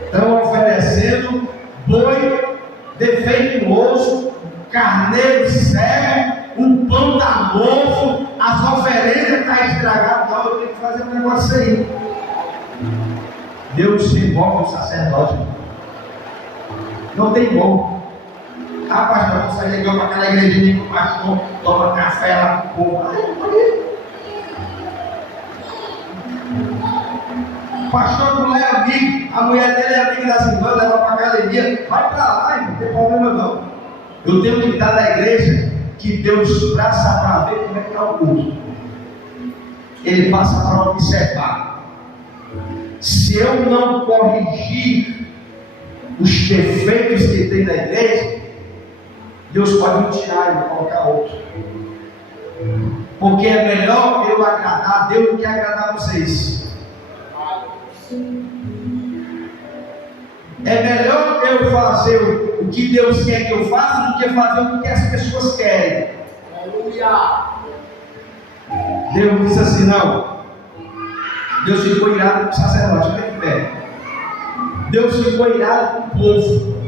Estão oferecendo boi defeituoso, carneiro cego, o pão está novo, as oferendas estão estragadas. Não, eu tenho que fazer um negócio aí. Deus se envolve o sacerdote. Não tem como. Ah, pastor, vou sair legal para aquela igrejinha que o pastor toma café lá com o povo. O pastor não é amigo, a mulher dele é amiga das irmãs, leva para a academia, vai para lá, não tem problema não. Eu tenho que estar na igreja que Deus passa para ver como é que está o culto. Ele passa para observar. Se eu não corrigir os defeitos que tem na igreja, Deus pode me tirar e me colocar outro. Porque é melhor eu agradar a Deus do que agradar vocês. É melhor eu fazer o que Deus quer que eu faça do que fazer o que as pessoas querem. Aleluia. Deus disse assim, não. Deus ficou irado com o sacerdote. Deus ficou irado com o povo.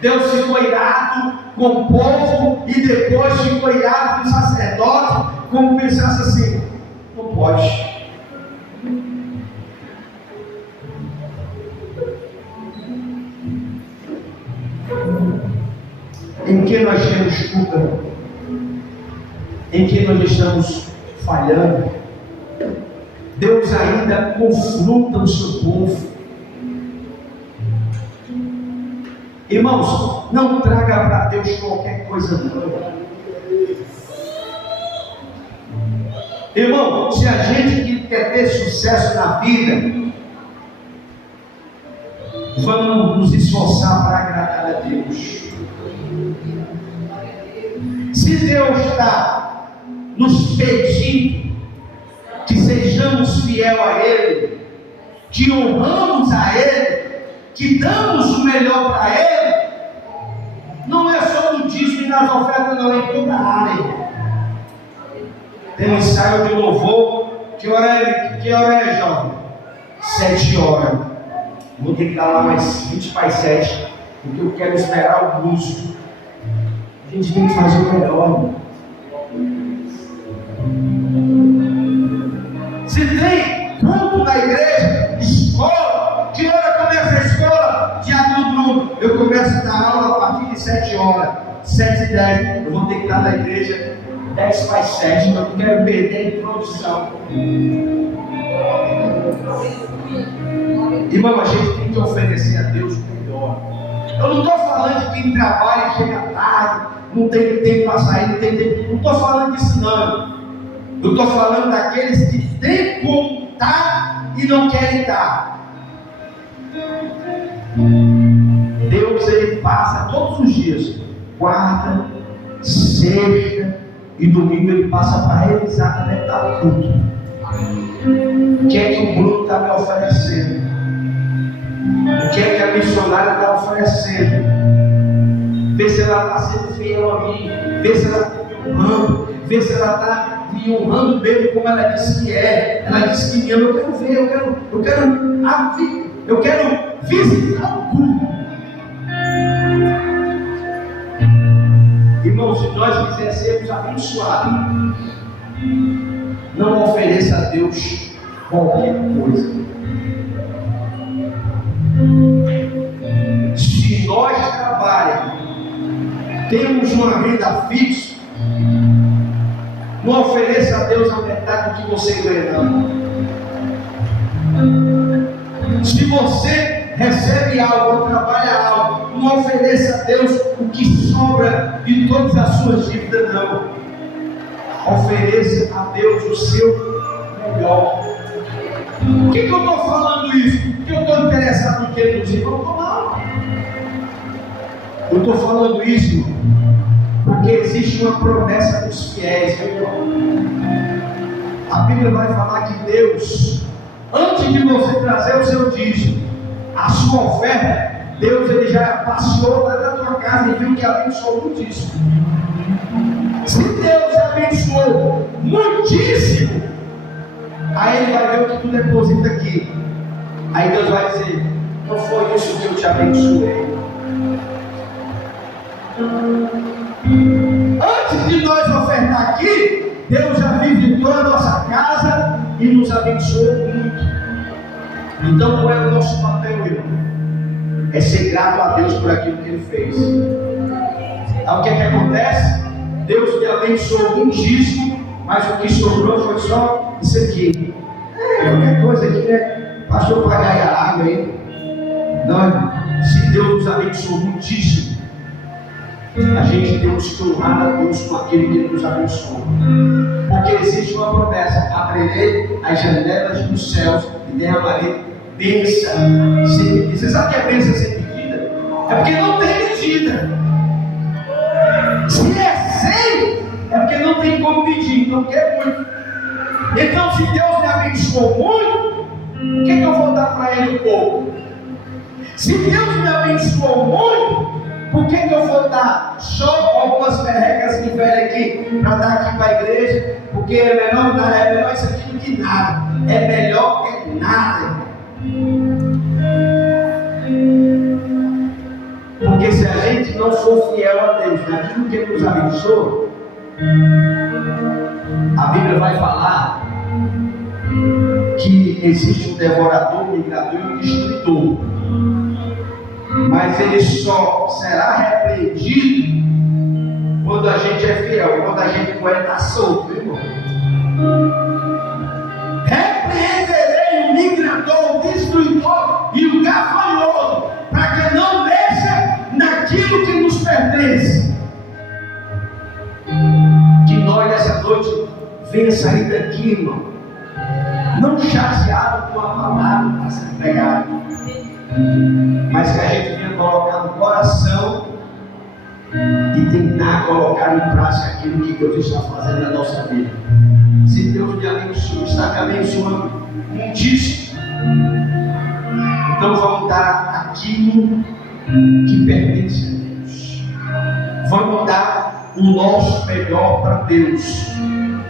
Deus ficou irado com o povo e depois ficou irado com o sacerdote, como pensasse assim, não pode. Em que nós temos culpa? Em que nós estamos falhando? Deus ainda confronta o seu povo. Irmãos, não traga para Deus qualquer coisa não. Irmão, se a gente quer ter sucesso na vida, vamos nos esforçar para agradar a Deus. Se Deus está nos pedindo que sejamos fiel a Ele, que honramos a Ele, que damos o melhor para Ele, não é só no dízimo e nas ofertas, não, é em toda a área. Tem um ensaio de louvor. Que hora é, jovem? 7 horas. Vou ter que dar lá mais 20 para as 7, porque eu quero esperar o músico. A gente tem que fazer o melhor. Se tem culto na igreja, escola, que hora começa a escola? Dia do eu começo a dar aula a partir de 7 horas, 7h10. Eu vou ter que estar na igreja 10 para as 7, eu não quero perder a introdução. Irmão, a gente tem que oferecer a Deus o melhor. Eu não estou falando de quem trabalha e chega tarde, não tem tempo para sair, não tem tempo. Não estou falando disso não. Eu estou falando daqueles que têm como estar e não querem estar. Deus, Ele passa todos os dias, quarta, sexta e domingo, Ele passa para revisar como é que está o culto. O que é que o Bruno está me oferecendo? O que é que a missionária está oferecendo? Vê se ela está sendo fiel a mim, vê se ela está me honrando, vê se ela está me honrando mesmo como ela disse que é. Ela disse que me ama. Eu quero ver, eu quero visitar o culto. Irmãos, se nós quisermos sermos abençoados, não ofereça a Deus qualquer coisa. Se nós trabalhamos, temos uma renda fixa, não ofereça a Deus a metade do que você ganha, não. Se você recebe algo ou trabalha algo, não ofereça a Deus o que sobra de todas as suas dívidas, não. Ofereça a Deus o seu melhor. Por que eu estou falando isso? Porque eu estou interessado no que nos irmãos? Não. Eu estou falando isso porque existe uma promessa dos fiéis, meu irmão. A Bíblia vai falar que Deus, antes de você trazer o seu dízimo, a sua oferta, Deus ele já passeou lá na tua casa e viu que abençoou muitíssimo. Se Deus já abençoou muitíssimo, aí Ele vai ver o que tu deposita aqui. Aí Deus vai dizer: não foi isso que eu te abençoei. Antes de nós ofertar aqui, Deus já visitou a nossa casa e nos abençoou muito. Então qual é o nosso papel, irmão? É ser grato a Deus por aquilo que Ele fez. Aí o que é que acontece? Deus me abençoou muitíssimo, mas o que sobrou foi só isso aqui. Qualquer coisa aqui, né? Pastor, pagar a água aí. Não, se Deus nos abençoou muitíssimo, a gente temos que honrar a Deus com aquele que nos abençoou. Porque existe uma promessa: abrirei as janelas dos céus e derramarei bênção sem medida. Você sabe o que é bênção sem medida? É porque não tem medida. Se é 100, é porque não tem como medir, então quer muito. Então, se Deus me abençoou muito, por que eu vou dar para Ele um pouco? Se Deus me abençoou muito, por que eu vou dar só algumas perrecas de velho aqui, para dar aqui para a igreja? Porque é melhor dar, é melhor isso aqui do que nada. É melhor que nada. Porque se a gente não for fiel a Deus naquilo que Ele nos abençoa, a Bíblia vai falar que existe um devorador, um migrador e um destruidor, mas ele só será repreendido quando a gente é fiel, quando a gente não está solto, irmão. Repreenderei o migrador, o destruidor e o gafanhoto, para que não mexa naquilo que nos pertence. Que nós nessa noite venha sair daqui, irmão, não chateado com a palavra que está sendo pregada, mas que a gente venha colocar no coração e tentar colocar em prática aquilo que Deus está fazendo na nossa vida. Se Deus me abençoa, está me abençoando muitíssimo, então vamos dar aquilo que pertence a Deus. Vamos dar o nosso melhor para Deus,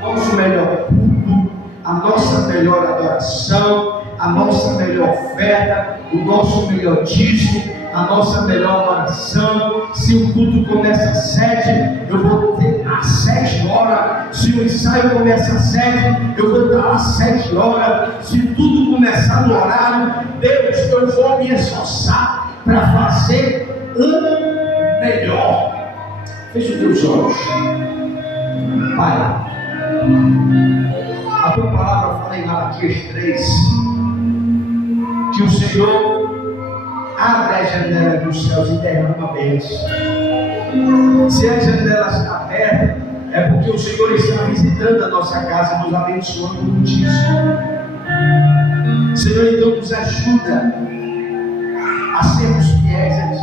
nosso melhor culto, a nossa melhor adoração, a nossa melhor oferta, o nosso melhor dízimo, a nossa melhor oração. Se o culto começa às 7, eu vou ter às 7 horas. Se o ensaio começa às 7, eu vou estar às 7 horas. Se tudo começar no horário, Deus, eu vou me esforçar para fazer melhor. Feche os teus olhos. Pai, a tua palavra fala em Malaquias 3 que o Senhor abre as janelas dos céus e derrama bênçãos. Se as janelas estão abertas, é porque o Senhor está visitando a nossa casa e nos abençoando muitíssimo. Senhor, então nos ajuda a sermos fiéis a Ti.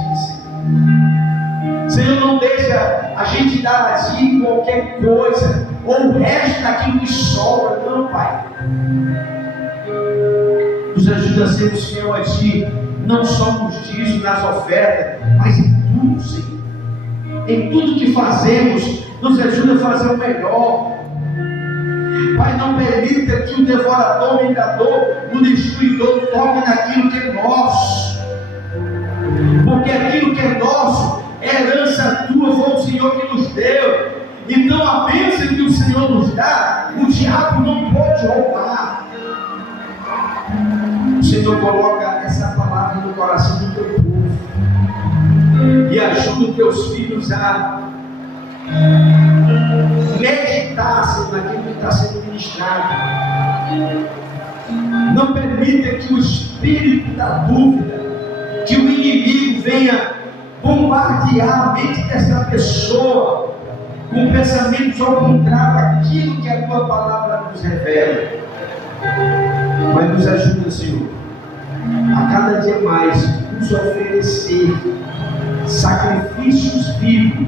Senhor, não deixa a gente dar a Ti qualquer coisa, ou o resto daquilo que sobra, não, Pai. Nos ajuda a sermos fiéis a Ti, não só nos dízimos, nas ofertas, mas em tudo, Senhor. Em tudo que fazemos, nos ajuda a fazer o melhor. Pai, não permita que o devorador, o migrador, o destruidor toque naquilo que é nosso. Porque aquilo que é nosso é herança tua, foi o Senhor que nos deu. Então a bênção que o Senhor nos dá, o diabo não pode roubar. O Senhor coloca essa palavra no coração do teu povo e ajuda os teus filhos a meditar naquilo que está sendo ministrado. Não permita que o espírito da dúvida, que o inimigo venha bombardear a mente dessa pessoa com pensamentos ao contrário daquilo que a tua palavra nos revela. Mas nos ajuda, Senhor, a cada dia mais nos oferecer sacrifícios vivos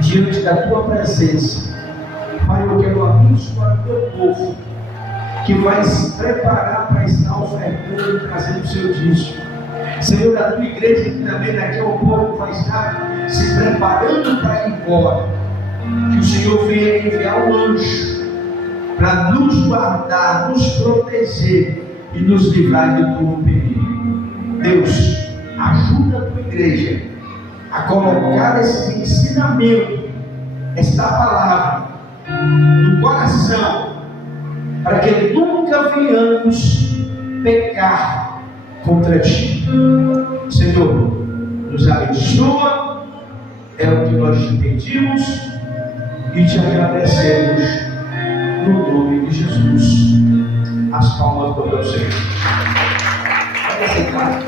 diante da tua presença. Pai, eu quero abençoar o teu povo que vai se preparar para estar ofertando e trazendo o seu dízimo. Senhor, a tua igreja que também daqui a um pouco vai estar se preparando para ir embora. Que o Senhor venha enviar um anjo para nos guardar, nos proteger e nos livrar de todo perigo. Deus, ajuda a tua igreja a colocar esse ensinamento, esta palavra, no coração, para que nunca venhamos pecar contra ti. Senhor, nos abençoa, é o que nós te pedimos e te agradecemos no nome de Jesus. As palmas do meu Senhor. Pode aceitar.